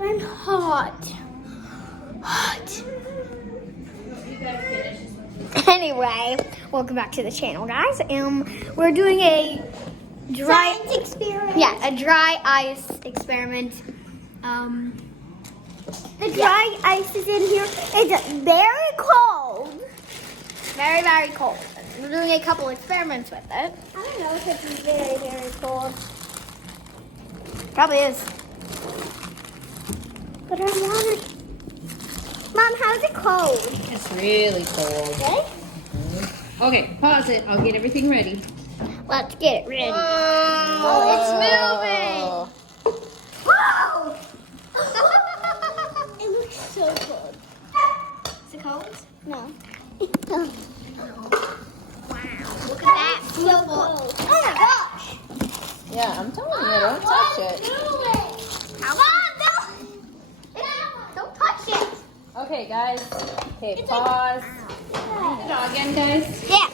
I'm hot. Hot. Anyway, welcome back to the channel, guys. We're doing a dry Science experiment. Yeah, a dry ice experiment. The dry ice is in here. It's very cold. Very, very cold. We're doing a couple experiments with it. I don't know if it's very, very cold. Probably is. But I want it. Mom, how's it cold? It's really cold. Okay. Okay, pause it. I'll get everything ready. Let's get it ready. Oh, it's moving. Whoa! It looks so cold. Is it cold? No. Wow. Look at that. So cold. Oh my gosh! Yeah, I'm telling you, don't touch it. Come on, don't touch it. Okay, guys. Okay, pause. Draw again, guys. Yes.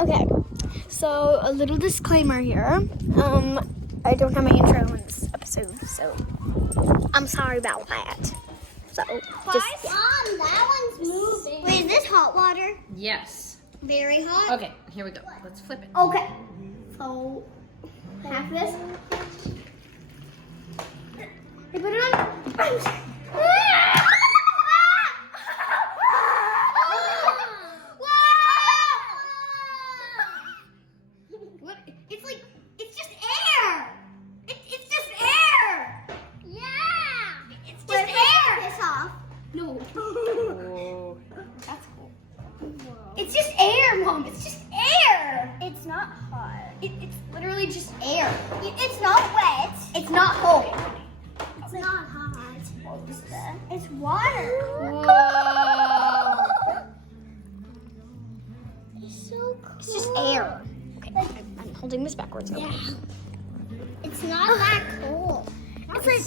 Okay, so a little disclaimer here. I don't have my intro in this episode, so I'm sorry about that. So, just, yeah. Mom, that one's moving. Wait, is this hot water? Yes. Very hot? Okay, here we go. Let's flip it. Okay. So, half this. I put it on. What? It's like, it's just air. It's just air. Yeah. It's Wait, just air. this off. No, Oh. that's cool. It's just air, Mom. It's just air. It's not hot. It's literally just air. It's not wet. It's not cold. It's not hot. It's water. Whoa. It's so cool. It's just air. Okay, I'm holding this backwards. Yeah. It's not that cool. It's like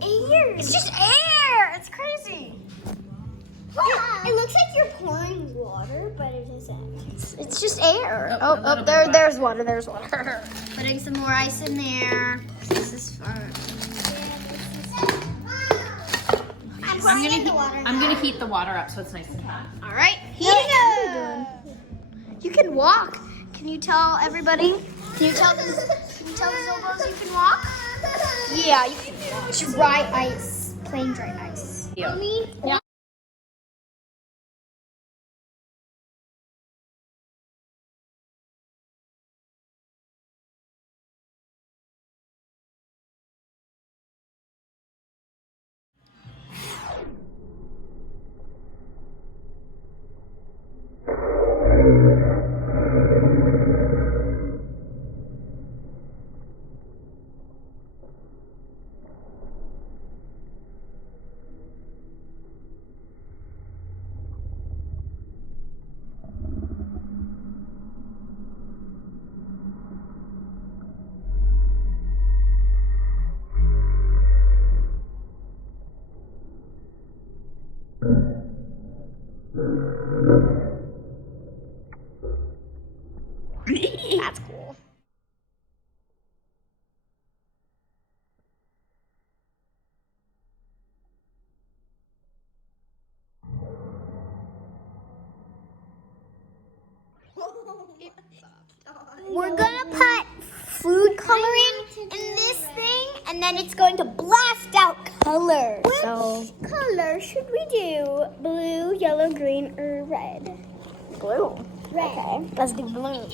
air. It's just air. It's crazy. It looks like you're pouring water, but it isn't. It's just air. Oh, There's water. There's water. Putting some more ice in there. This is fun. I'm gonna heat the water up so it's nice and hot. All right. You can walk. Can you tell everybody? Can you tell the Zobos you can walk? Yeah, you can dry ice, plain dry ice. Yeah. Yeah. That's cool. We're gonna put food coloring in this thing, and then it's going to blast out colors. Which color should we do? Blue, yellow, green, or red? Blue. Red. Okay, let's do blue.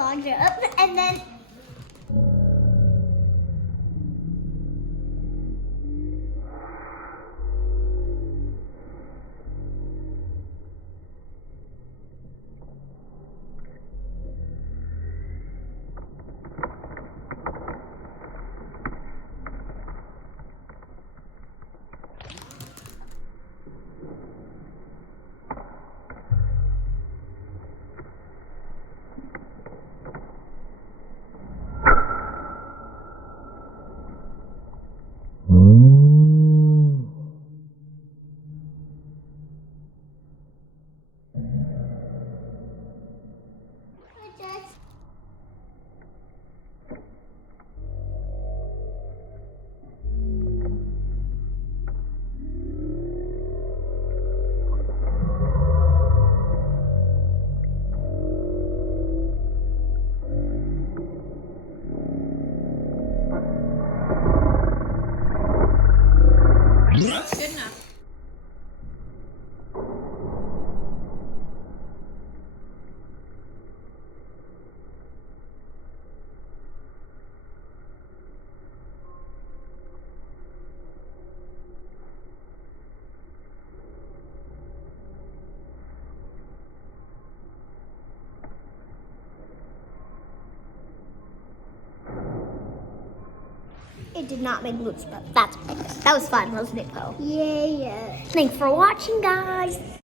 clogged up, and then Good enough. It did not make loops, but that's okay. That was fun, wasn't it, Poe? yeah. Thanks for watching, guys.